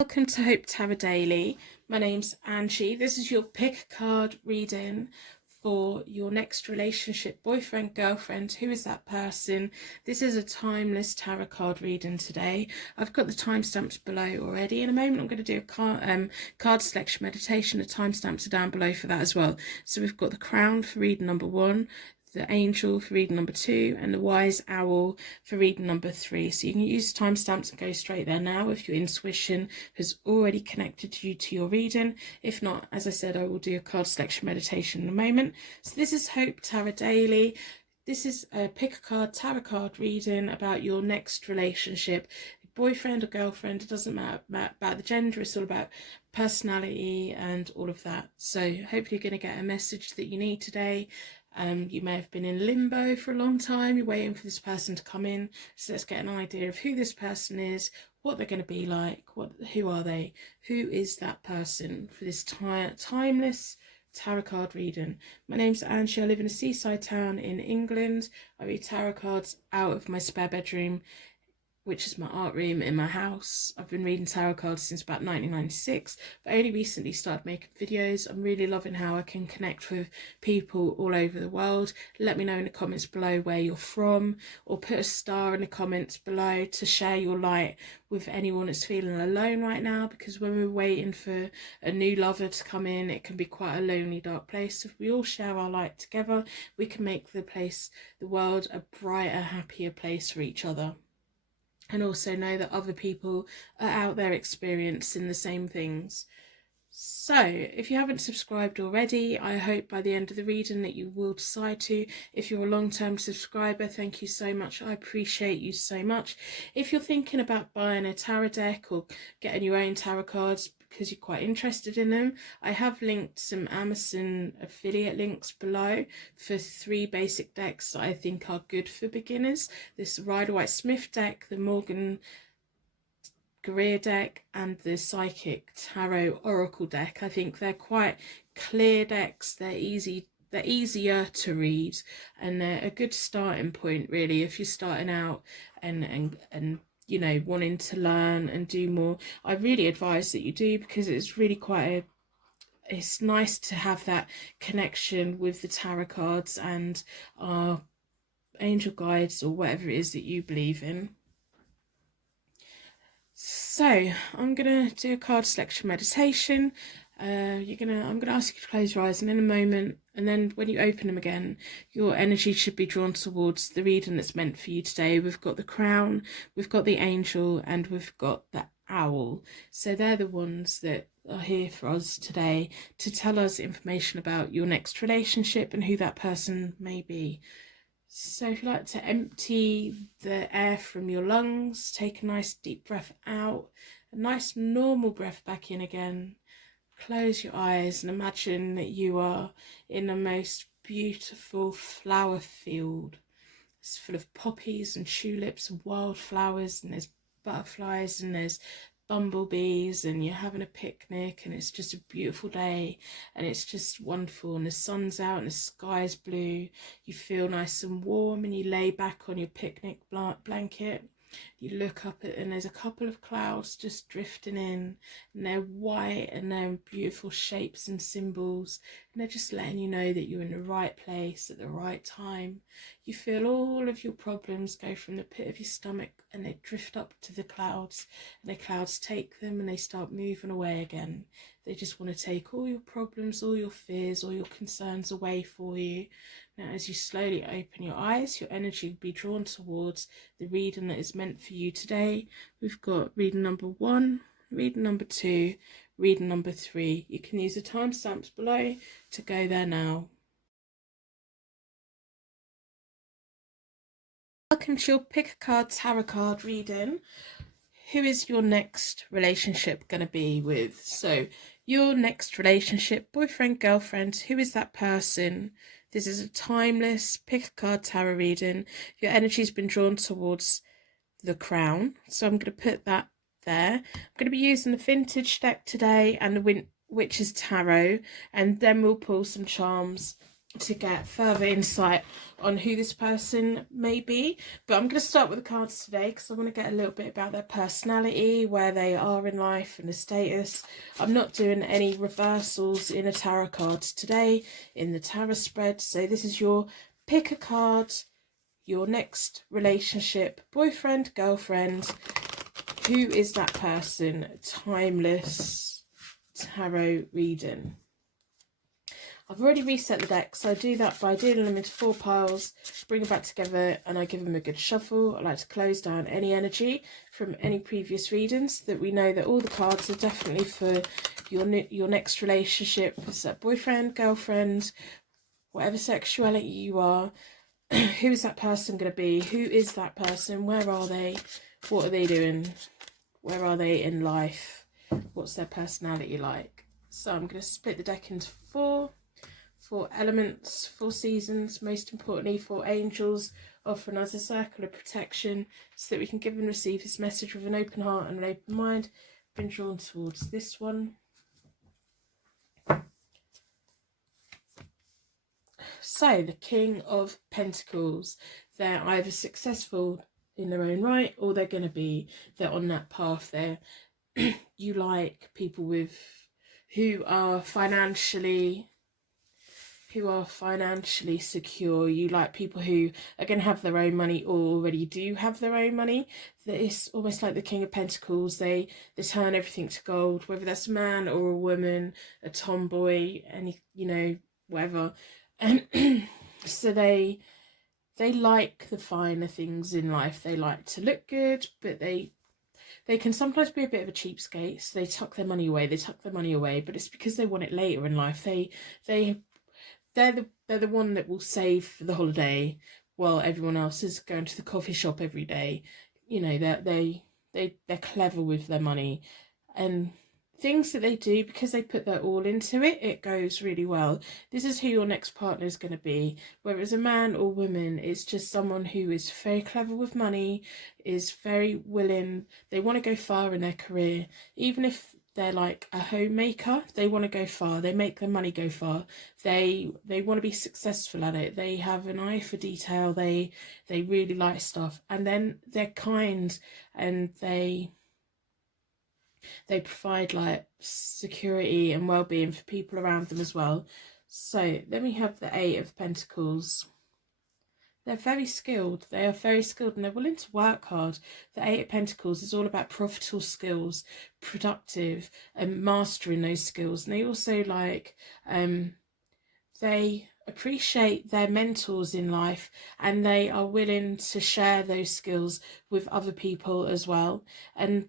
Welcome to Hope Tarot Daily. My name's Angie. This is your pick a card reading for your next relationship, boyfriend, girlfriend. Who is that person? This is a timeless tarot card reading today. I've got the timestamps below already. In a moment, I'm going to do a card selection meditation. The timestamps are down below for that as well. So we've got the Crown for reading number 1, the Angel for reading number 2, and the Wise Owl for reading number 3. So you can use timestamps and go straight there now if your intuition has already connected you to your reading. If not, as I said, I will do a card selection meditation in a moment. So this is Hope Tarot Daily. This is a pick a card tarot card reading about your next relationship, boyfriend or girlfriend. It doesn't matter about the gender. It's all about personality and all of that. So hopefully you're going to get a message that you need today. You may have been in limbo for a long time. You're waiting for this person to come in. So let's get an idea of who this person is, what they're going to be like, who are they, who is that person for this timeless tarot card reading. My name's Angie. I live in a seaside town in England. I read tarot cards out of my spare bedroom, which is my art room in my house. I've been reading tarot cards since about 1996, but I only recently started making videos. I'm really loving how I can connect with people all over the world. Let me know in the comments below where you're from, or put a star in the comments below to share your light with anyone that's feeling alone right now, because when we're waiting for a new lover to come in, it can be quite a lonely, dark place. If we all share our light together, we can make the world a brighter, happier place for each other. And also know that other people are out there experiencing the same things. So if you haven't subscribed already, I hope by the end of the reading that you will decide to. If you're a long-term subscriber, thank you so much. I appreciate you so much. If you're thinking about buying a tarot deck or getting your own tarot cards because you're quite interested in them, I have linked some Amazon affiliate links below for 3 basic decks that I think are good for beginners. This Rider-Waite-Smith deck, the Morgan Greer deck, and the Psychic Tarot Oracle deck. I think they're quite clear decks. They're easier to read, and they're a good starting point really if you're starting out and you know, wanting to learn and do more. I really advise that you do, because it's really it's nice to have that connection with the tarot cards and our angel guides or whatever it is that you believe in. So I'm gonna do a card selection meditation. I'm gonna ask you to close your eyes, and in a moment, and then when you open them again, your energy should be drawn towards the reading that's meant for you today. We've got the Crown, we've got the Angel, and we've got the Owl. So they're the ones that are here for us today to tell us information about your next relationship and who that person may be. So if you like to empty the air from your lungs, take a nice deep breath out, a nice normal breath back in again. Close your eyes and imagine that you are in the most beautiful flower field. It's full of poppies and tulips and wildflowers, and there's butterflies and there's bumblebees, and you're having a picnic, and it's just a beautiful day, and it's just wonderful, and the sun's out and the sky's blue. You feel nice and warm, and you lay back on your picnic blanket. You look up and there's a couple of clouds just drifting in, and they're white and they're beautiful shapes and symbols, and they're just letting you know that you're in the right place at the right time. You feel all of your problems go from the pit of your stomach and they drift up to the clouds, and the clouds take them and they start moving away again. They just want to take all your problems, all your fears, all your concerns away for you. Now, as you slowly open your eyes, your energy will be drawn towards the reading that is meant for you today. We've got reading number 1, reading number 2, reading number 3. You can use the timestamps below to go there now. Welcome to your pick a card tarot card reading. Who is your next relationship going to be with? So your next relationship, boyfriend, girlfriend, who is that person? This is a timeless pick a card tarot reading. Your energy's been drawn towards the Crown, so I'm going to put that there. I'm going to be using the vintage deck today and the Witch's Tarot, and then we'll pull some charms to get further insight on who this person may be. But I'm going to start with the cards today because I want to get a little bit about their personality, where they are in life and the status. I'm not doing any reversals in a tarot card today in the tarot spread. So this is your pick a card, your next relationship, boyfriend, girlfriend. Who is that person? Timeless tarot reading. I've already reset the deck, so I do that by dealing them into 4 piles, bring them back together, and I give them a good shuffle. I like to close down any energy from any previous readings, that we know that all the cards are definitely for your next relationship. Is that boyfriend, girlfriend, whatever sexuality you are? Who is that person going to be? Who is that person? Where are they? What are they doing? Where are they in life? What's their personality like? So I'm going to split the deck into 4 elements, 4 seasons, most importantly 4 angels, offering us a circle of protection so that we can give and receive this message with an open heart and an open mind. Been drawn towards this one. So the King of Pentacles, they're either successful in their own right, or they're on that path there. You like people who are financially secure. You like people who are going to have their own money or already do have their own money. That is almost like the King of Pentacles. They turn everything to gold, whether that's a man or a woman, a tomboy, any, whatever. And so they like the finer things in life. They like to look good, but they can sometimes be a bit of a cheapskate. So they tuck their money away. But it's because they want it later in life. They're the one that will save for the holiday while everyone else is going to the coffee shop every day. They're clever with their money, and things that they do, because they put their all into it, it goes really well. This is who your next partner is going to be. Whether it's a man or woman, it's just someone who is very clever with money, is very willing. They want to go far in their career. Even if they're like a homemaker, they want to go far. They make their money go far. They want to be successful at it. They have an eye for detail. They really like stuff. And then they're kind, and they provide like security and well-being for people around them as well. So then we have the 8 of Pentacles. They're very skilled. They are very skilled, and they're willing to work hard. The 8 of Pentacles is all about profitable skills, productive, and mastering those skills. And they also they appreciate their mentors in life, and they are willing to share those skills with other people as well. And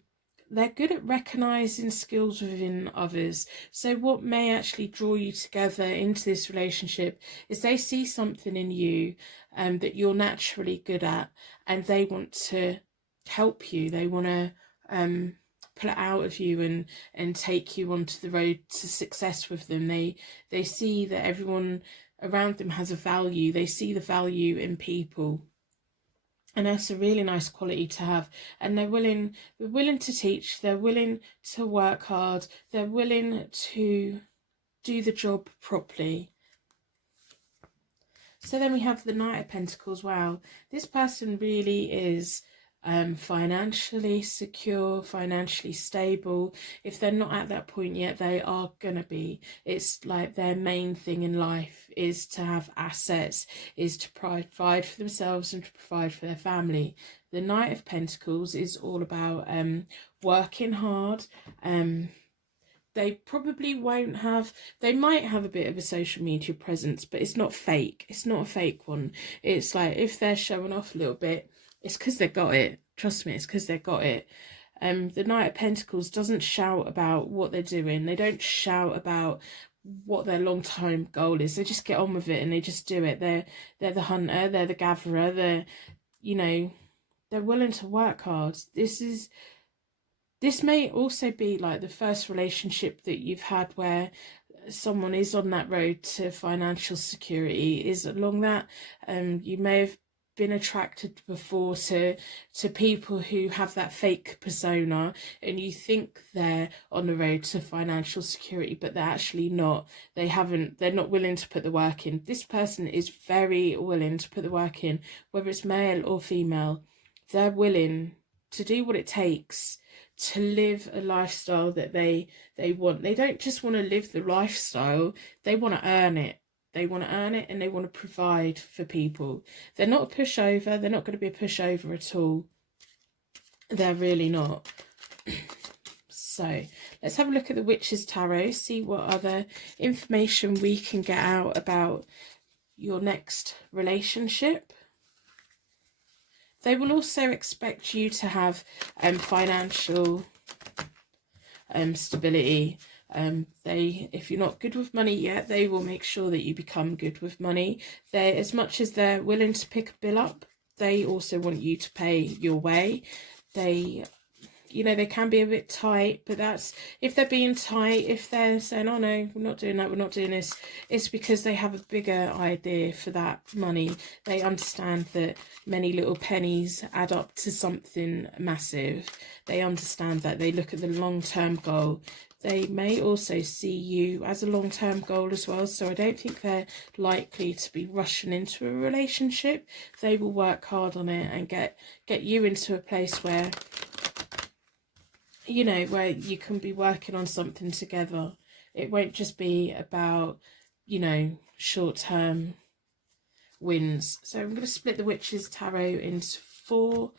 they're good at recognizing skills within others. So what may actually draw you together into this relationship is they see something in you that you're naturally good at, and they want to help you. They want to pull it out of you and take you onto the road to success with them. They see that everyone around them has a value. They see the value in people. And that's a really nice quality to have. And they're willing to teach. They're willing to work hard. They're willing to do the job properly. So then we have the Knight of Pentacles. Wow, this person really is financially secure, financially stable. If they're not at that point yet, they are gonna be. It's like their main thing in life is to have assets, is to provide for themselves and to provide for their family. The Knight of Pentacles is all about working hard. They probably won't have, they might have a bit of a social media presence, but it's not fake. It's not a fake one. It's like, if they're showing off a little bit, it's because they got it. Trust me, it's because they got it. The Knight of Pentacles doesn't shout about what they're doing. They don't shout about what their long-term goal is. They just get on with it and they just do it. They're the hunter, they're the gatherer, they're willing to work hard. This may also be like the first relationship that you've had where someone is on that road to financial security, is along that. You may have been attracted before to people who have that fake persona, and you think they're on the road to financial security, but they're actually not. They're not willing to put the work in. This person is very willing to put the work in, whether it's male or female. They're willing to do what it takes to live a lifestyle that they want. They don't just want to live the lifestyle, they want to earn it. They want to earn it, and they want to provide for people. They're not a pushover. They're not going to be a pushover at all. They're really not. So let's have a look at the Witch's Tarot, see what other information we can get out about your next relationship. They will also expect you to have financial stability. If you're not good with money yet, they will make sure that you become good with money. As much as they're willing to pick a bill up, they also want you to pay your way. They can be a bit tight, but that's, if they're being tight, if they're saying, oh no, we're not doing that, we're not doing this, it's because they have a bigger idea for that money. They understand that many little pennies add up to something massive. They understand that. They look at the long-term goal. They may also see you as a long-term goal as well, so I don't think they're likely to be rushing into a relationship. They will work hard on it and get you into a place where, where you can be working on something together. It won't just be about, short-term wins. So I'm going to split the Witch's Tarot into 4.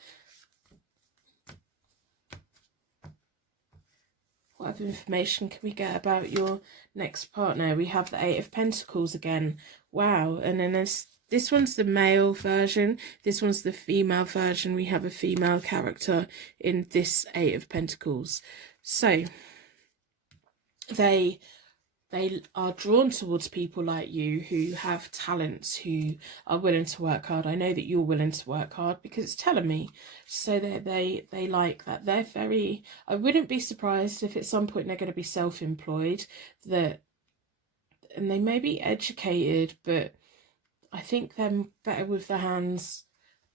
What other information can we get about your next partner? We have the 8 of Pentacles again. Wow. And then this one's the male version. This one's the female version. We have a female character in this 8 of Pentacles. So they are drawn towards people like you who have talents, who are willing to work hard. I know that you're willing to work hard because it's telling me. So they like that. They're very, I wouldn't be surprised if at some point they're going to be self-employed, and they may be educated, but I think they're better with their hands,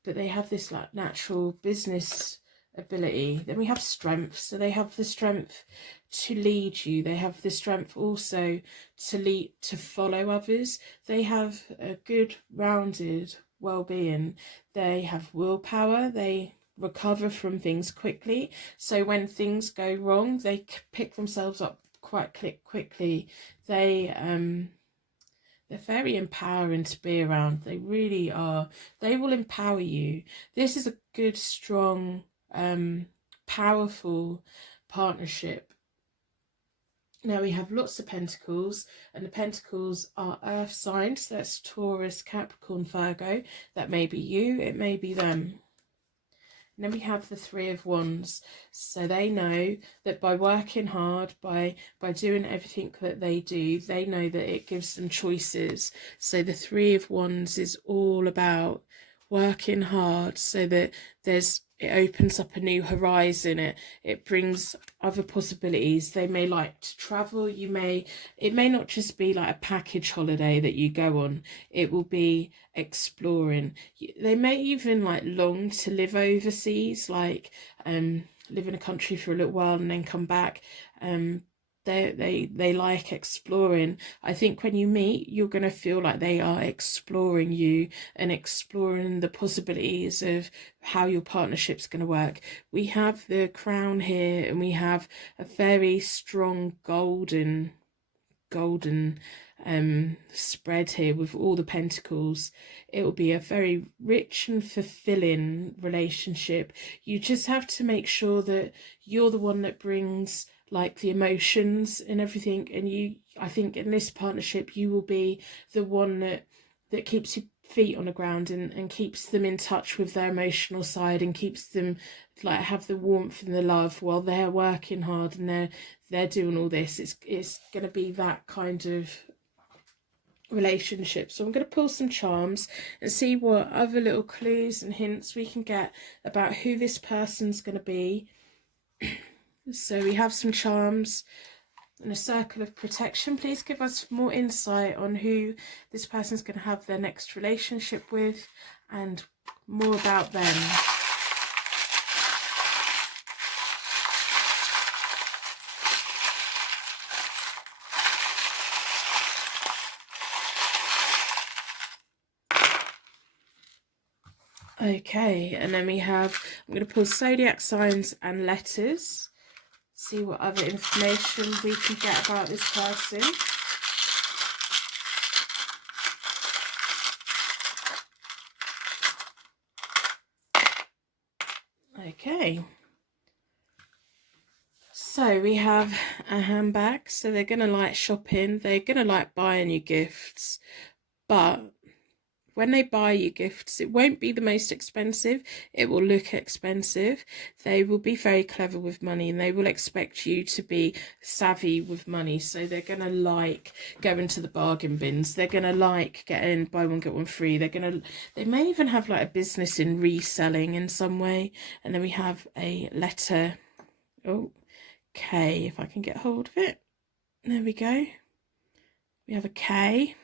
but they have this like natural business ability. Then we have strength, so they have the strength to lead you. They have the strength also to follow others. They have a good rounded well-being. They have willpower. They recover from things quickly, so when things go wrong, they pick themselves up quite quickly. They're very empowering to be around. They really are. They will empower you. This is a good, strong, powerful partnership. Now we have lots of pentacles, and the pentacles are earth signs. That's Taurus, Capricorn, Virgo. That may be you, it may be them. And then we have the 3 of Wands. So they know that by working hard, by doing everything that they do, they know that it gives them choices. So the 3 of Wands is all about working hard so that it opens up a new horizon. It brings other possibilities. They may like to travel. It may not just be like a package holiday that you go on. It will be exploring. They may even like long to live overseas, like live in a country for a little while and then come back. They like exploring. I think when you meet, you're going to feel like they are exploring you and exploring the possibilities of how your partnership's going to work. We have the crown here, and we have a very strong golden spread here with all the pentacles. It will be a very rich and fulfilling relationship. You just have to make sure that you're the one that brings like the emotions and everything, and I think in this partnership you will be the one that keeps your feet on the ground and keeps them in touch with their emotional side, and keeps them like have the warmth and the love while they're working hard and they're doing all this. It's going to be that kind of relationship. So I'm going to pull some charms and see what other little clues and hints we can get about who this person's going to be. So we have some charms and a circle of protection. Please give us more insight on who this person's going to have their next relationship with, and more about them. Okay, and then we have, I'm going to pull zodiac signs and letters, see what other information we can get about this person. Okay. So we have a handbag, so they're going to like shopping, they're going to like buying you gifts, but when they buy you gifts, it won't be the most expensive. It will look expensive. They will be very clever with money, and they will expect you to be savvy with money. So they're going to like going to the bargain bins. They're going to like getting buy one, get one free. They may even have like a business in reselling in some way. And then we have a letter, oh, K, if I can get hold of it. There we go. We have a K.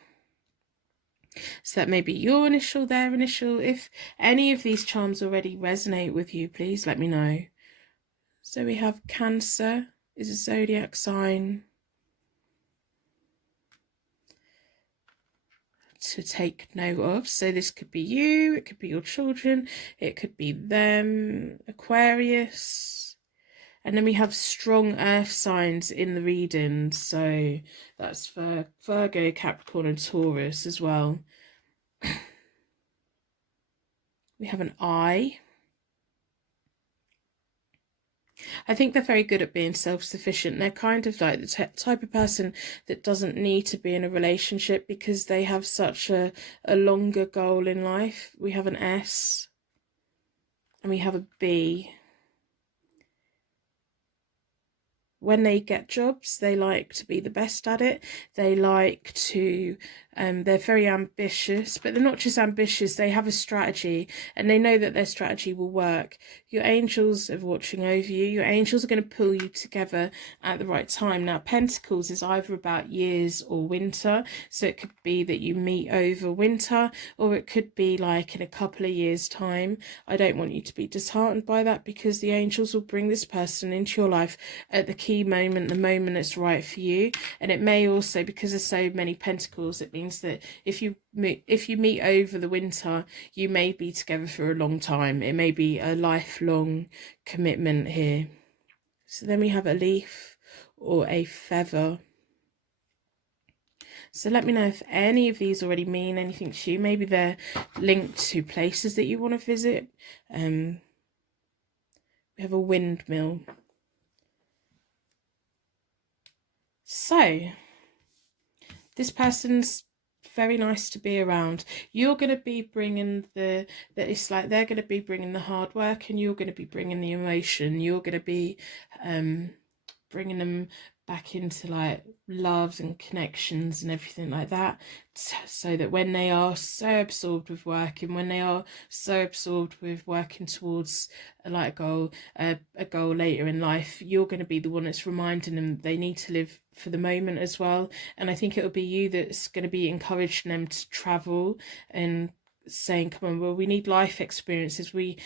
So that may be your initial, their initial. If any of these charms already resonate with you, please let me know. So we have Cancer is a zodiac sign to take note of. So this could be you, it could be your children, it could be them. Aquarius. And then we have strong earth signs in the reading. So that's for Virgo, Capricorn and Taurus as well. We have an I. I think they're very good at being self-sufficient. They're kind of like the type of person that doesn't need to be in a relationship because they have such a longer goal in life. We have an S and we have a B. When they get jobs, they like to be the best at it. They like to, they're very ambitious, but they're not just ambitious, they have a strategy and they know that their strategy will work. Your angels are watching over you. Your angels are going to pull you together at the right time. Now, Pentacles is either about years or winter. So it could be that you meet over winter, or it could be like in a couple of years' time. I don't want you to be disheartened by that because the angels will bring this person into your life at the key moment, the moment that's right for you. And it may also, because there's so many pentacles, it means that if you meet over the winter, you may be together for a long time. It may be a lifelong commitment here. So then we have a leaf or a feather. So let me know if any of these already mean anything to you. Maybe they're linked to places that you want to visit. We have a windmill. So this person's very nice to be around. You're going to be bringing it's like they're going to be bringing the hard work and you're going to be bringing the emotion. You're going to be bringing them back into like loves and connections and everything like that, so that when they are so absorbed with work and when they are so absorbed with working towards a goal later in life, you're going to be the one that's reminding them they need to live for the moment as well. And I think it'll be you that's going to be encouraging them to travel and saying, come on, well, we need life experiences. We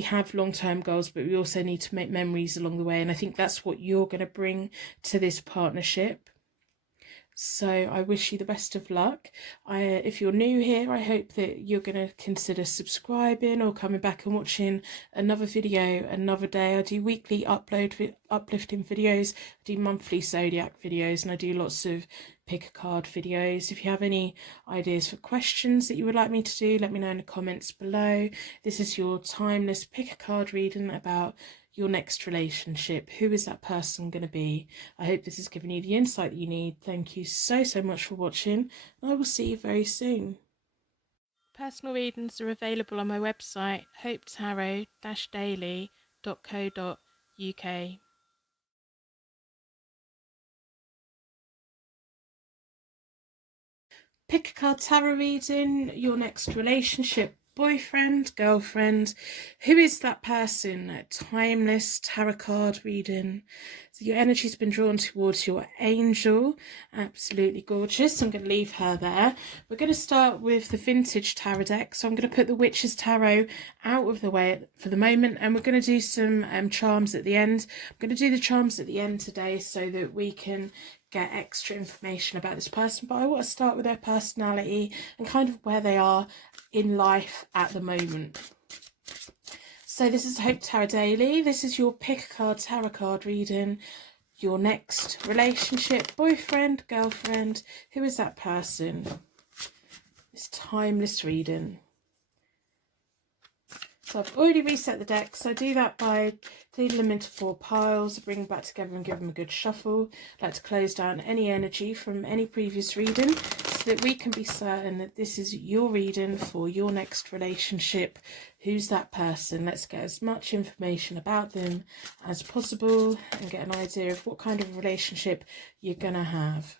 have long-term goals, but we also need to make memories along the way. And I think that's what you're going to bring to this partnership. So I wish you the best of luck. If you're new here, I hope that you're going to consider subscribing or coming back and watching another video another day. I do weekly uplifting videos, I do monthly zodiac videos, and I do lots of pick a card videos. If you have any ideas for questions that you would like me to do, let me know in the comments below. This is your timeless pick a card reading about your next relationship. Who is that person going to be? I hope this has given you the insight that you need. Thank you so much for watching. I will see you very soon. Personal readings are available on my website, hopetarot-daily.co.uk. Pick a card tarot reading, your next relationship, boyfriend, girlfriend. Who is that person? Timeless tarot card reading. So your energy's been drawn towards your angel. Absolutely gorgeous. I'm going to leave her there. We're going to start with the vintage tarot deck. So I'm going to put the Witch's Tarot out of the way for the moment, and we're going to do some charms at the end. I'm going to do the charms at the end today so that we can get extra information about this person, but I want to start with their personality and kind of where they are in life at the moment. So this is Hope Tarot Daily. This is your pick a card tarot card reading. Your next relationship, boyfriend, girlfriend, who is that person? It's timeless reading. So I've already reset the deck, so I do that by dividing them into 4 piles, bring them back together and give them a good shuffle. I like to close down any energy from any previous reading so that we can be certain that this is your reading for your next relationship. Who's that person? Let's get as much information about them as possible and get an idea of what kind of relationship you're going to have.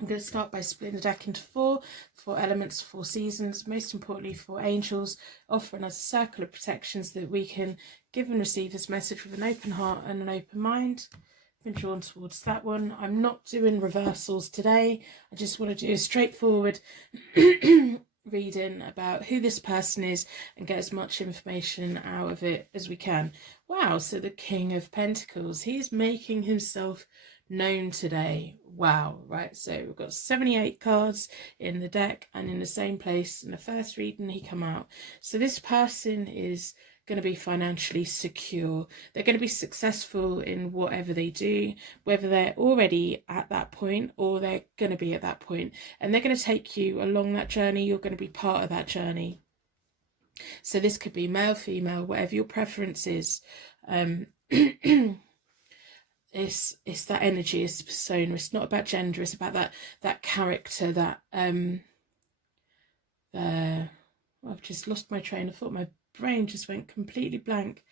I'm going to start by splitting the deck into 4 elements, 4 seasons, most importantly 4 angels, offering us a circle of protections that we can give and receive this message with an open heart and an open mind. I've been drawn towards that one. I'm not doing reversals today. I just want to do a straightforward reading about who this person is and get as much information out of it as we can. Wow, so the King of Pentacles, he's making himself known today. Wow, right, so we've got 78 cards in the deck and in the same place in the first reading he come out. So this person is going to be financially secure. They're going to be successful in whatever they do, whether they're already at that point or they're going to be at that point, and they're going to take you along that journey. You're going to be part of that journey. So this could be male, female, whatever your preference is. It's that energy, it's the persona. It's not about gender. It's about that character. That I've just lost my train of thought. My brain just went completely blank.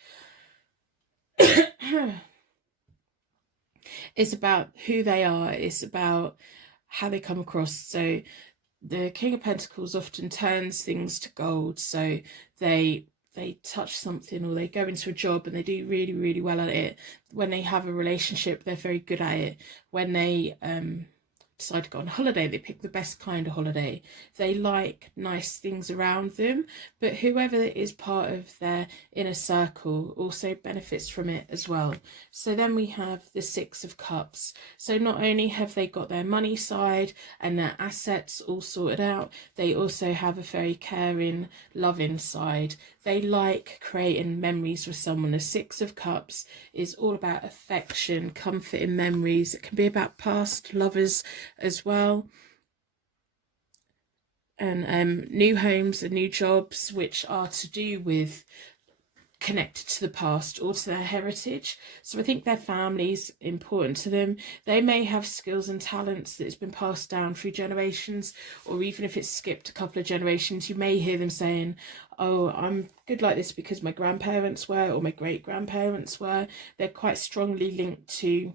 It's about who they are. It's about how they come across. So the King of Pentacles often turns things to gold. So they touch something or they go into a job and they do really, really well at it. When they have a relationship, they're very good at it. When they decide to go on holiday, they pick the best kind of holiday. They like nice things around them, but whoever is part of their inner circle also benefits from it as well. So then we have the 6 of Cups. So not only have they got their money side and their assets all sorted out, they also have a very caring, loving side. They like creating memories with someone. The 6 of Cups is all about affection, comfort in memories. It can be about past lovers as well, and new homes and new jobs which are to do with connected to the past or to their heritage. So I think their family's important to them. They may have skills and talents that's been passed down through generations, or even if it's skipped a couple of generations, you may hear them saying, oh, I'm good like this because my grandparents were, or my great grandparents were. They're quite strongly linked to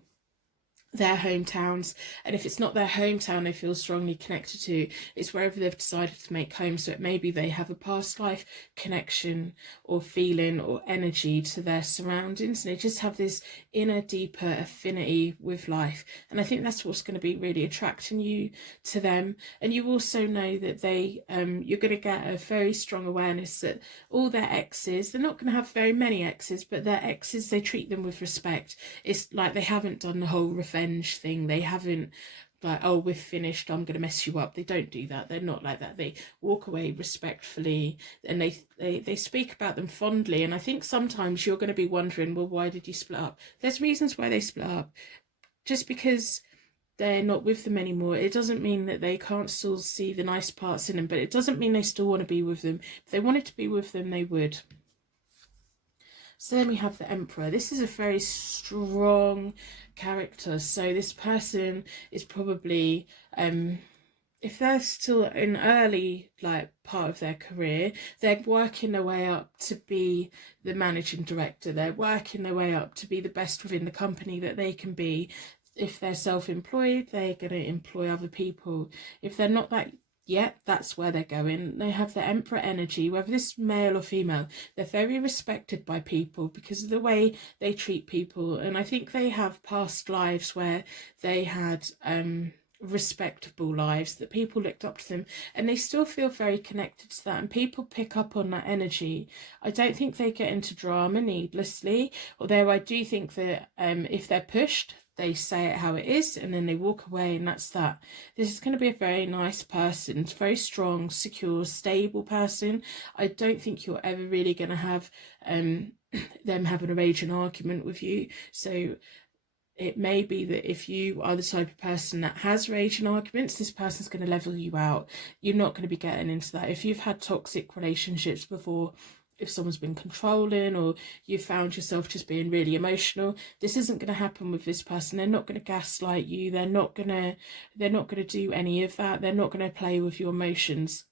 their hometowns, and if it's not their hometown they feel strongly connected to, it's wherever they've decided to make home. So it maybe they have a past life connection or feeling or energy to their surroundings, and they just have this inner deeper affinity with life. And I think that's what's going to be really attracting you to them. And you also know that they you're going to get a very strong awareness that all their exes, they're not going to have very many exes, but their exes, they treat them with respect. It's like they haven't done the whole revenge thing. They haven't like, oh, we're finished, I'm gonna mess you up. They don't do that. They're not like that. They walk away respectfully, and they speak about them fondly. And I think sometimes you're going to be wondering, well, why did you split up? There's reasons why they split up. Just because they're not with them anymore, it doesn't mean that they can't still see the nice parts in them, but it doesn't mean they still want to be with them. If they wanted to be with them, they would. So then we have the Emperor. This is a very strong character. So this person is probably, if they're still in early part of their career, they're working their way up to be the managing director. They're working their way up to be the best within the company that they can be. If they're self-employed, they're going to employ other people. If they're not that Yeah, that's where they're going. They have the Emperor energy, whether this is male or female. They're very respected by people because of the way they treat people. And I think they have past lives where they had respectable lives, that people looked up to them, and they still feel very connected to that, and people pick up on that energy. I don't think they get into drama needlessly, although I do think that if they're pushed, they say it how it is and then they walk away, and that's that. This is going to be a very nice person, very strong, secure, stable person. I don't think you're ever really going to have them having a raging argument with you. So it may be that if you are the type of person that has raging arguments, this person's going to level you out. You're not going to be getting into that. If you've had toxic relationships before, if someone's been controlling, or you found yourself just being really emotional, this isn't going to happen with this person. They're not going to gaslight you. They're not going to do any of that. They're not going to play with your emotions.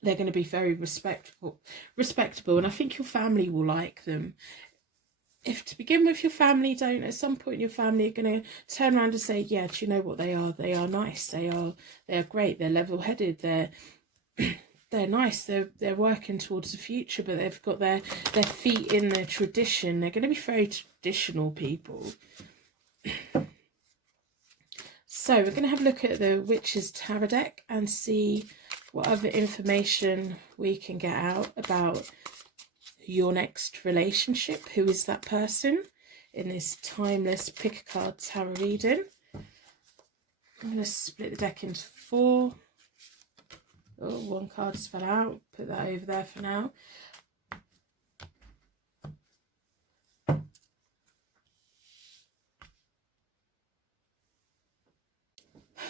They're going to be very respectable, and I think your family will like them. If to begin with your family don't, at some point your family are going to turn around and say, yeah, do you know what they are? They are nice. They are great. They're level-headed. They're nice. They're working towards the future, but they've got their feet in the tradition. They're going to be very traditional people. So we're going to have a look at the Witch's Tarot deck and see what other information we can get out about your next relationship. Who is that person in this timeless pick a card tarot reading? I'm going to split the deck into 4. Oh, one card just fell out. Put that over there for now.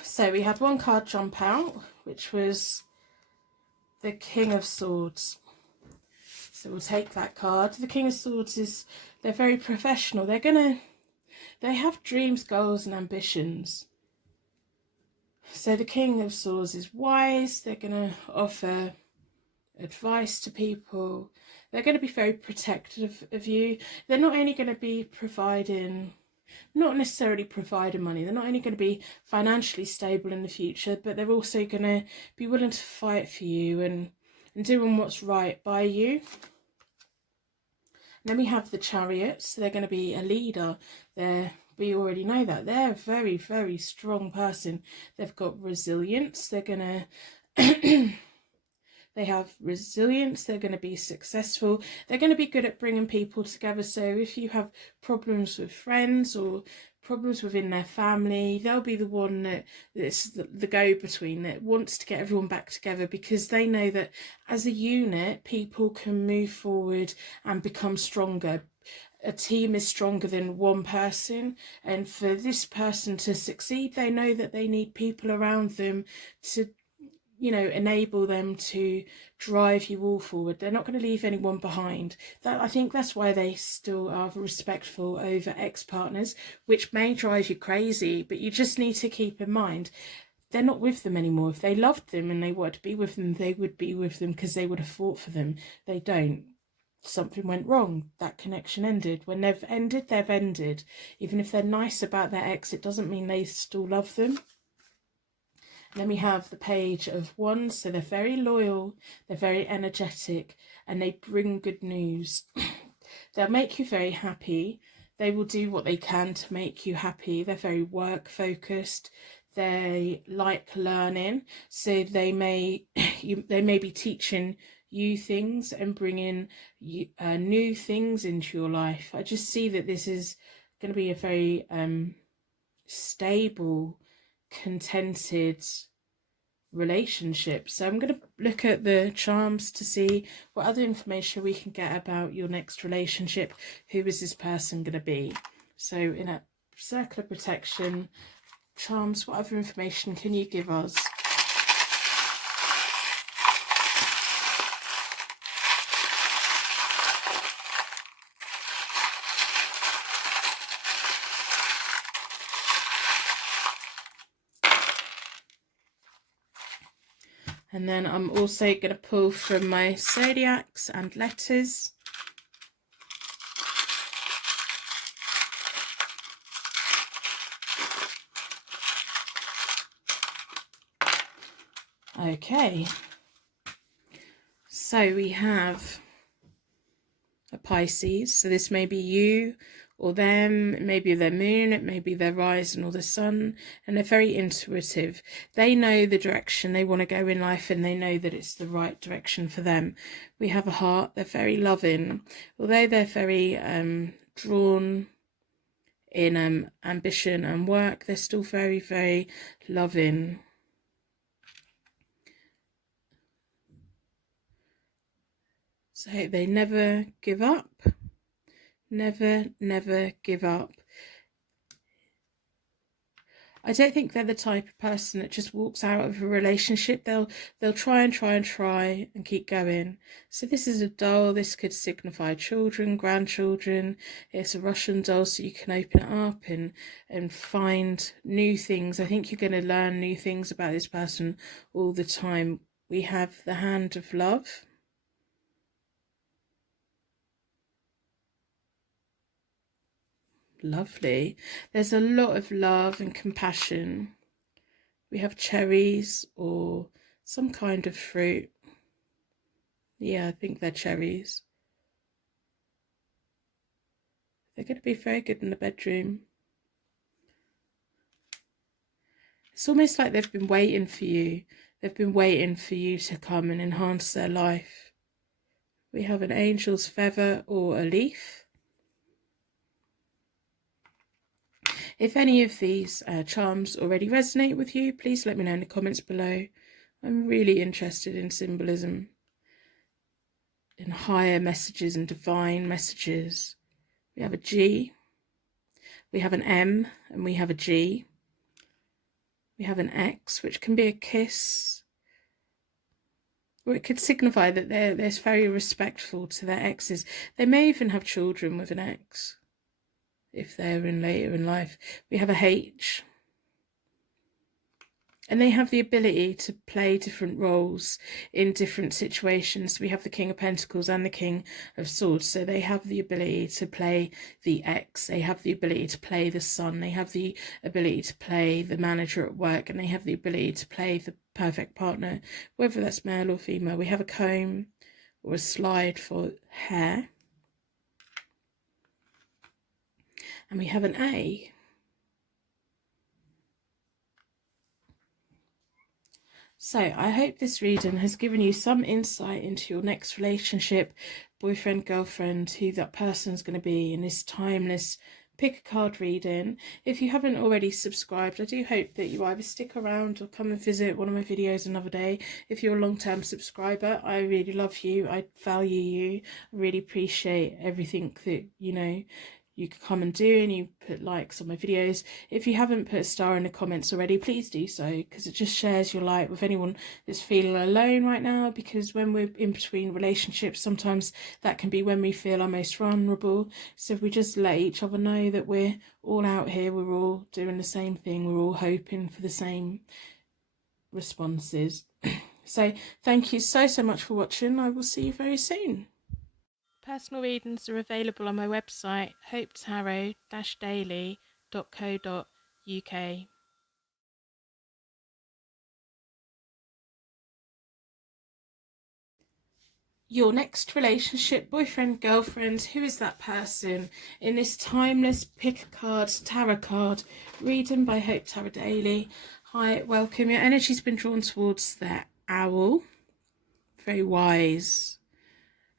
So we had one card jump out, which was the King of Swords. So we'll take that card. The King of Swords they're very professional. They have dreams, goals and ambitions. So the King of Swords is wise. They're going to offer advice to people. They're going to be very protective of you. They're not only going to be not necessarily providing money. They're not only going to be financially stable in the future, but they're also going to be willing to fight for you and doing what's right by you. And then we have the Chariot. So they're going to be a leader. We already know that. They're a very, very strong person. They've got resilience. They're going to... They have resilience. They're going to be successful. They're going to be good at bringing people together. So if you have problems with friends or problems within their family, they'll be the one that's the go-between that wants to get everyone back together, because they know that as a unit, people can move forward and become stronger. A team is stronger than one person, and for this person to succeed, they know that they need people around them to enable them to drive you all forward. They're not going to leave anyone behind. I think that's why they still are respectful over ex-partners, which may drive you crazy, but you just need to keep in mind they're not with them anymore. If they loved them and they wanted to be with them, they would be with them because they would have fought for them. They don't. Something went wrong. That connection ended. When they've ended, they've ended. Even if they're nice about their ex, it doesn't mean they still love them. Then we have the Page of Wands. So they're very loyal, they're very energetic, and they bring good news. They'll make you very happy. They will do what they can to make you happy. They're very work focused. They like learning. So they may be teaching you things and bringing new things into your life. I just see that this is going to be a very stable, contented relationship. So I'm going to look at the charms to see what other information we can get about your next relationship. Who is this person going to be? So in a circle of protection, charms, what other information can you give us? And then I'm also going to pull from my zodiacs and letters. Okay, so we have a Pisces. So this may be you or them, it may be their moon, it may be their rising or the sun, and they're very intuitive. They know the direction they want to go in life, and they know that it's the right direction for them. We have a heart. They're very loving, although they're very drawn in ambition and work. They're still very, very loving. So they never give up. Never, never give up. I don't think they're the type of person that just walks out of a relationship. They'll try and keep going. So this is a doll. This could signify children, grandchildren. It's a Russian doll, so you can open it up and find new things. I think you're going to learn new things about this person all the time. We have the hand of love. Lovely. There's a lot of love and compassion. We have cherries or some kind of fruit. Yeah, I think they're cherries. They're going to be very good in the bedroom. It's almost like they've been waiting for you. They've been waiting for you to come and enhance their life. We have an angel's feather or a leaf. If any of these charms already resonate with you, please let me know in the comments below. I'm really interested in symbolism, in higher messages and divine messages. We have a G, we have an M, and we have a G. We have an X, which can be a kiss, or it could signify that they're very respectful to their exes. They may even have children with an X if they're in later in life. We have a H, and they have the ability to play different roles in different situations. We have the King of Pentacles and the King of Swords, so they have the ability to play the ex, they have the ability to play the son, they have the ability to play the manager at work, and they have the ability to play the perfect partner, whether that's male or female. We have a comb or a slide for hair, and we have an A. So I hope this reading has given you some insight into your next relationship, boyfriend, girlfriend, who that person's going to be in this timeless pick a card reading. If you haven't already subscribed, I do hope that you either stick around or come and visit one of my videos another day. If you're a long-term subscriber, I really love you. I value you. I really appreciate everything that, you know, you can come and do, and you put likes on my videos. If you haven't put a star in the comments already, please do so, because it just shares your light with anyone that's feeling alone right now, because when we're in between relationships, sometimes that can be when we feel our most vulnerable. So if we just let each other know that we're all out here, we're all doing the same thing, we're all hoping for the same responses. So thank you so much for watching. I will see you very soon. Personal readings are available on my website, hopetarot-daily.co.uk. Your next relationship, boyfriend, girlfriend, who is that person in this timeless pick a card tarot card reading by Hope Tarot Daily? Hi, welcome. Your energy's been drawn towards their owl, very wise.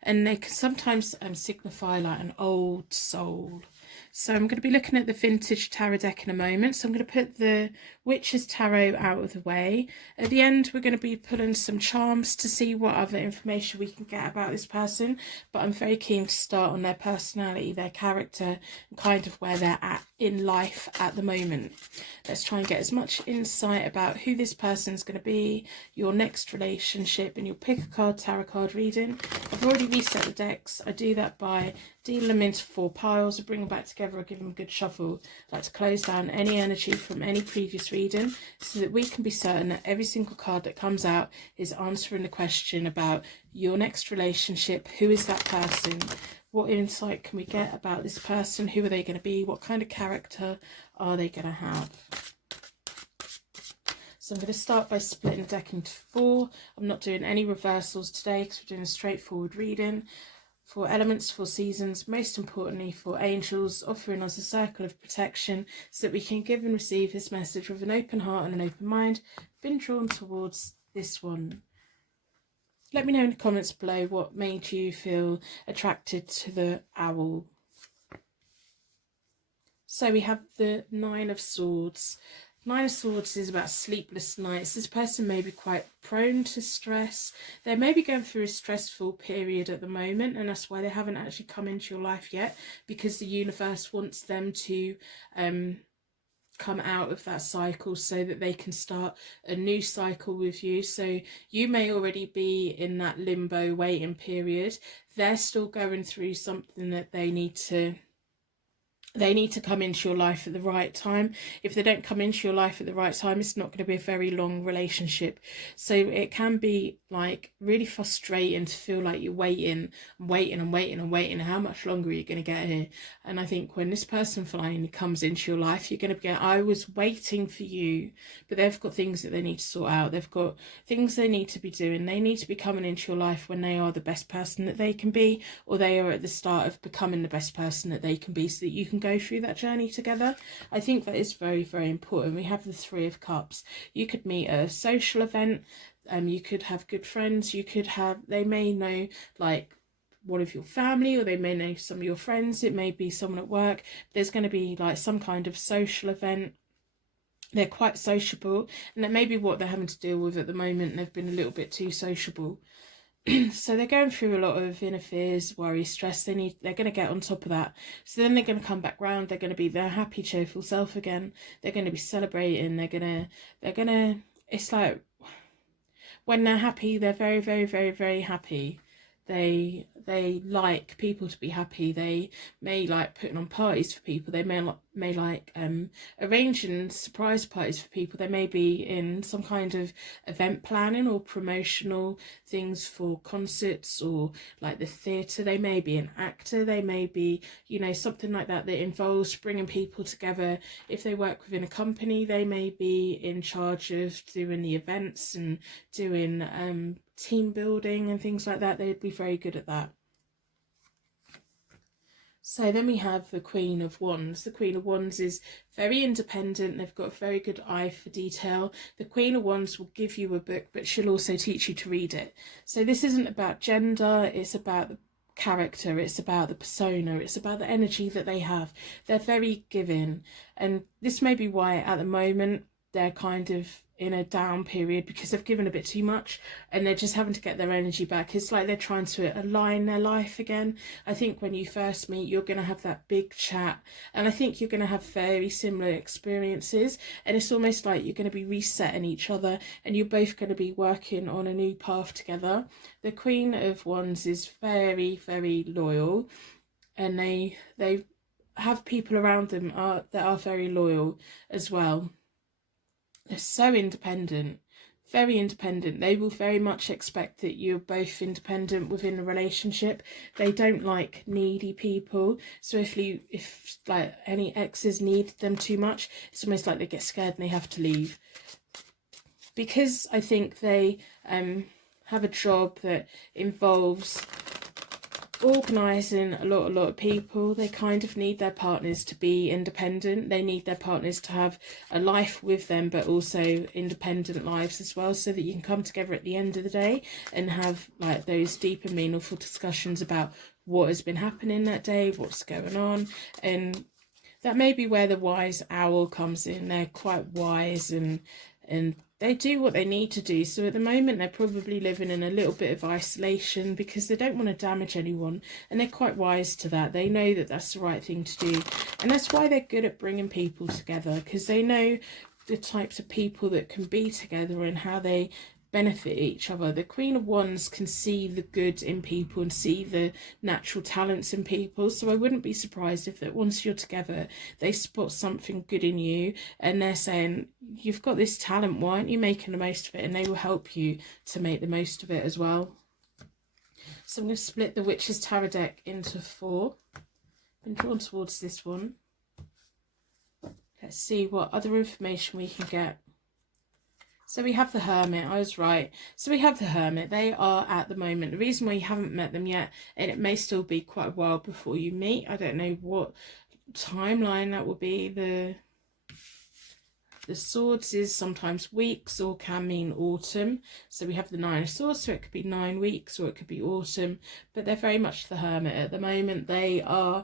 And they can sometimes signify like an old soul. So I'm going to be looking at the vintage tarot deck in a moment. So I'm going to put the Witch's Tarot out of the way. At the end, we're going to be pulling some charms to see what other information we can get about this person. But I'm very keen to start on their personality, their character, and kind of where they're at in life at the moment. Let's try and get as much insight about who this person's going to be, your next relationship, and your pick a card tarot card reading. I've already reset the decks. I do that by dealing them into 4 piles, I bring them back together, I give them a good shuffle. I like to close down any energy from any previous reading so that we can be certain that every single card that comes out is answering the question about your next relationship. Who is that person? What insight can we get about this person? Who are they going to be? What kind of character are they going to have? So I'm going to start by splitting the deck into 4. I'm not doing any reversals today because we're doing a straightforward reading. 4 elements, 4 seasons, most importantly 4 angels, offering us a circle of protection so that we can give and receive this message with an open heart and an open mind. Been drawn towards this one. Let me know in the comments below what made you feel attracted to the owl. So we have the 9 of Swords. 9 of Swords is about sleepless nights. This person may be quite prone to stress. They may be going through a stressful period at the moment, and that's why they haven't actually come into your life yet, because the universe wants them to come out of that cycle so that they can start a new cycle with you. So you may already be in that limbo waiting period. They're still going through something that they need to come into your life at the right time. If they don't come into your life at the right time, it's not going to be a very long relationship. So it can be like really frustrating to feel like you're waiting and waiting and waiting and waiting. How much longer are you going to get here? And I think when this person finally comes into your life, you're going to get, I was waiting for you, but they've got things that they need to sort out. They've got things they need to be doing. They need to be coming into your life when they are the best person that they can be, or they are at the start of becoming the best person that they can be, so that you can go through that journey together. I think that is very, very important. We have the 3 of Cups. You could meet at a social event, you could have good friends, you could have, they may know like one of your family, or they may know some of your friends, it may be someone at work. There's going to be like some kind of social event. They're quite sociable, and that may be what they're having to deal with at the moment. They've been a little bit too sociable. So they're going through a lot of inner fears, worry, stress. They're going to get on top of that. So then they're going to come back round. They're going to be their happy, cheerful self again. They're going to be celebrating. It's like when they're happy, they're very, very, very, very happy. They like people to be happy. They may like putting on parties for people. They may like arranging surprise parties for people. They may be in some kind of event planning or promotional things for concerts, or like the theatre. They may be an actor. They may be, you know, something like that that involves bringing people together. If they work within a company, they may be in charge of doing the events and doing team building and things like that. They'd be very good at that. So then we have the Queen of Wands. The Queen of Wands is very independent. They've got a very good eye for detail. The Queen of Wands will give you a book, but she'll also teach you to read it. So this isn't about gender, it's about the character, it's about the persona, it's about the energy that they have. They're very giving, and this may be why at the moment they're kind of in a down period, because they've given a bit too much and they're just having to get their energy back. It's like they're trying to align their life again. I think when you first meet, you're going to have that big chat, and I think you're going to have very similar experiences, and it's almost like you're going to be resetting each other, and you're both going to be working on a new path together. The Queen of Wands is very, very loyal, and they have people around them that are very loyal as well. They're so independent, very independent. They will very much expect that you're both independent within a relationship. They don't like needy people. So if like any exes need them too much, it's almost like they get scared and they have to leave. Because I think they have a job that involves organising a lot of people, they kind of need their partners to be independent. They need their partners to have a life with them, but also independent lives as well, so that you can come together at the end of the day and have like those deep and meaningful discussions about what has been happening that day, what's going on. And that may be where the wise owl comes in. They're quite wise, and they do what they need to do. So at the moment they're probably living in a little bit of isolation because they don't want to damage anyone, and they're quite wise to that. They know that that's the right thing to do, and that's why they're good at bringing people together, because they know the types of people that can be together and how they benefit each other. The Queen of Wands can see the good in people and see the natural talents in people, so I wouldn't be surprised if that once you're together they spot something good in you and they're saying, you've got this talent, why aren't you making the most of it? And they will help you to make the most of it as well. So I'm going to split the Witch's Tarot deck into 4. Been drawn towards this one. Let's see what other information we can get So we have the Hermit. I was right. So we have the Hermit. They are at the moment. The reason why you haven't met them yet, and it may still be quite a while before you meet. I don't know what timeline that will be. The Swords is sometimes weeks or can mean autumn. So we have the Nine of Swords, so it could be 9 weeks or it could be autumn. But they're very much the Hermit at the moment. They are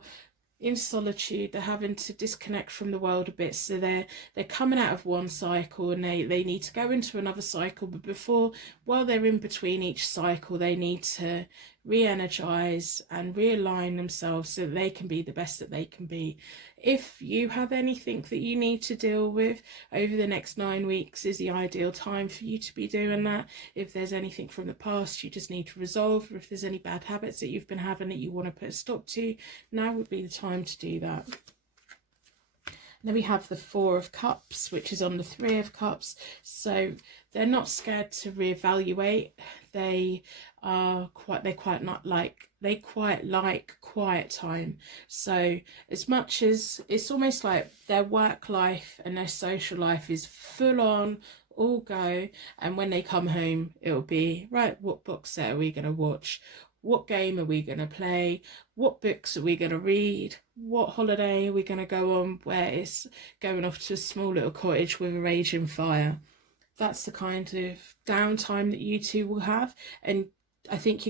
in solitude. They're having to disconnect from the world a bit, so they're coming out of one cycle and they need to go into another cycle, but while they're in between each cycle, they need to re-energize and realign themselves so that they can be the best that they can be. If you have anything that you need to deal with over the next 9 weeks, is the ideal time for you to be doing that. If there's anything from the past you just need to resolve, or if there's any bad habits that you've been having that you want to put a stop to, now would be the time to do that. Then we have the Four of Cups, which is on the Three of Cups. So they're not scared to reevaluate. They quite like quiet time. So as much as it's almost like their work life and their social life is full on, all go, and when they come home, it'll be, right, what box set are we going to watch? What game are we going to play? What books are we going to read? What holiday are we going to go on where it's going off to a small little cottage with a raging fire? That's the kind of downtime that you two will have. And I think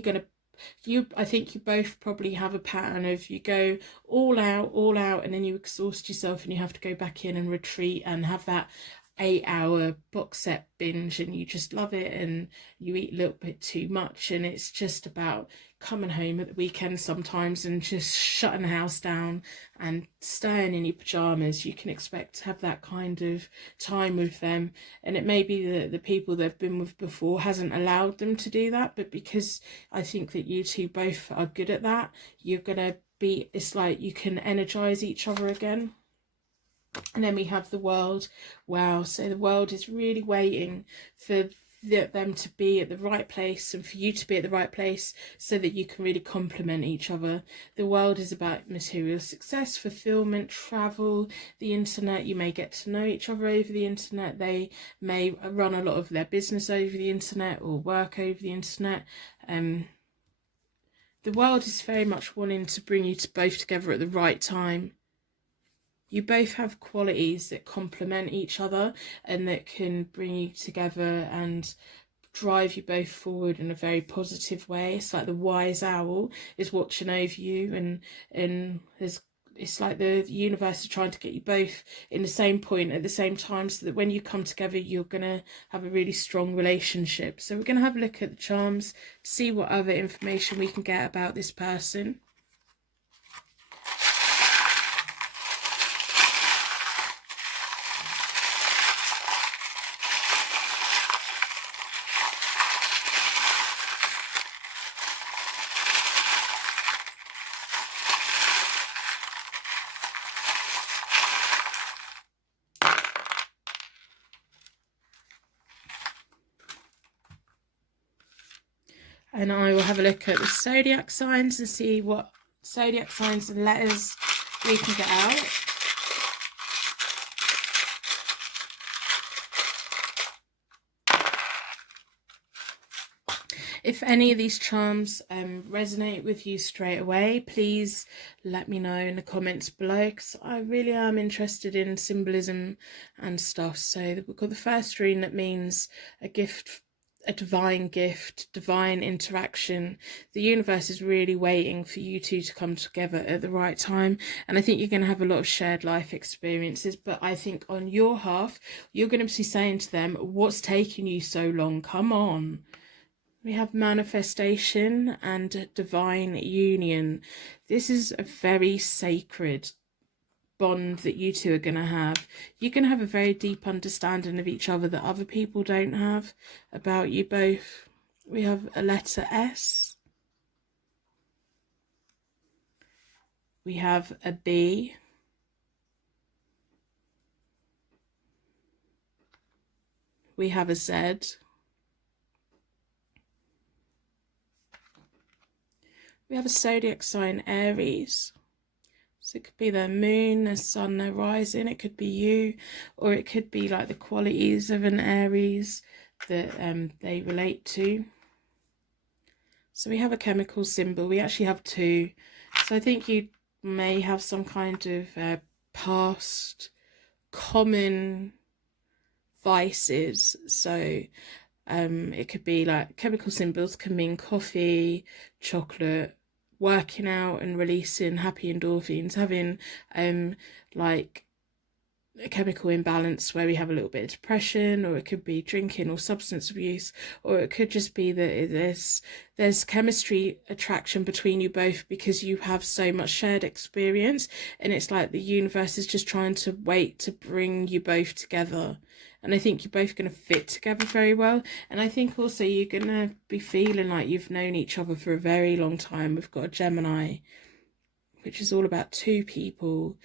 I think you both probably have a pattern of you go all out, and then you exhaust yourself and you have to go back in and retreat and have that 8-hour box set binge, and you just love it and you eat a little bit too much, and it's just about coming home at the weekend sometimes and just shutting the house down and staying in your pajamas. You can expect to have that kind of time with them, and it may be that the people they've been with before hasn't allowed them to do that, but because I think that you two both are good at that, it's like you can energize each other again. And then we have the World. Wow, so the World is really waiting for them to be at the right place and for you to be at the right place so that you can really complement each other. The World is about material success, fulfillment, travel, the internet. You may get to know each other over the internet. They may run a lot of their business over the internet or work over the internet. The World is very much wanting to bring you both together at the right time. You both have qualities that complement each other and that can bring you together and drive you both forward in a very positive way. It's like the wise owl is watching over you, and it's like the universe is trying to get you both in the same point at the same time, so that when you come together, you're going to have a really strong relationship. So we're going to have a look at the charms, see what other information we can get about this person. And I will have a look at the zodiac signs and see what zodiac signs and letters we can get out. If any of these charms resonate with you straight away, please let me know in the comments below, because I really am interested in symbolism and stuff. So we've got the first rune that means a gift, a divine gift, divine interaction. The universe is really waiting for you two to come together at the right time, and I think you're going to have a lot of shared life experiences. But I think on your half, you're going to be saying to them, what's taking you so long? Come on. We have manifestation and divine union. This is a very sacred bond that you two are going to have. You're going to have a very deep understanding of each other that other people don't have about you both. We have a letter S. We have a B. We have a Z. We have a zodiac sign Aries. So it could be their moon, their sun, their rising. It could be you, or it could be like the qualities of an Aries that they relate to. So we have a chemical symbol. We actually have two. So I think you may have some kind of past common vices. So it could be like chemical symbols can mean coffee, chocolate, working out and releasing happy endorphins, having like a chemical imbalance where we have a little bit of depression, or it could be drinking or substance abuse, or it could just be that there's chemistry attraction between you both because you have so much shared experience, and it's like the universe is just trying to wait to bring you both together. And I think you're both going to fit together very well. And I think also you're going to be feeling like you've known each other for a very long time. We've got a Gemini, which is all about two people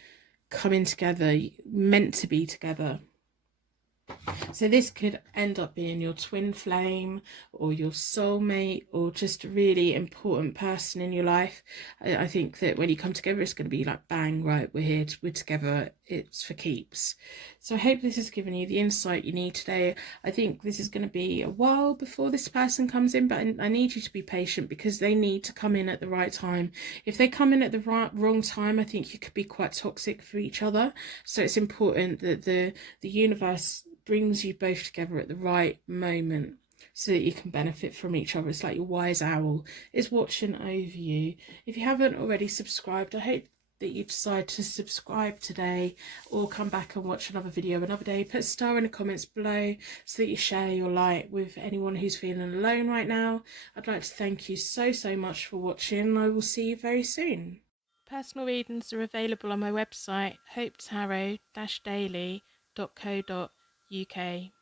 coming together, meant to be together. So this could end up being your twin flame or your soulmate or just a really important person in your life. I think that when you come together, it's going to be like, bang, right, we're together, it's for keeps. So I hope this has given you the insight you need today. I think this is going to be a while before this person comes in, but I need you to be patient because they need to come in at the right time. If they come in at the wrong time, I think you could be quite toxic for each other. So it's important that the universe brings you both together at the right moment so that you can benefit from each other. It's like your wise owl is watching over you. If you haven't already subscribed, I hope that you decide to subscribe today or come back and watch another video another day. Put a star in the comments below so that you share your light with anyone who's feeling alone right now. I'd like to thank you so much for watching. I will see you very soon. Personal readings are available on my website, hopetarot-daily.co.uk.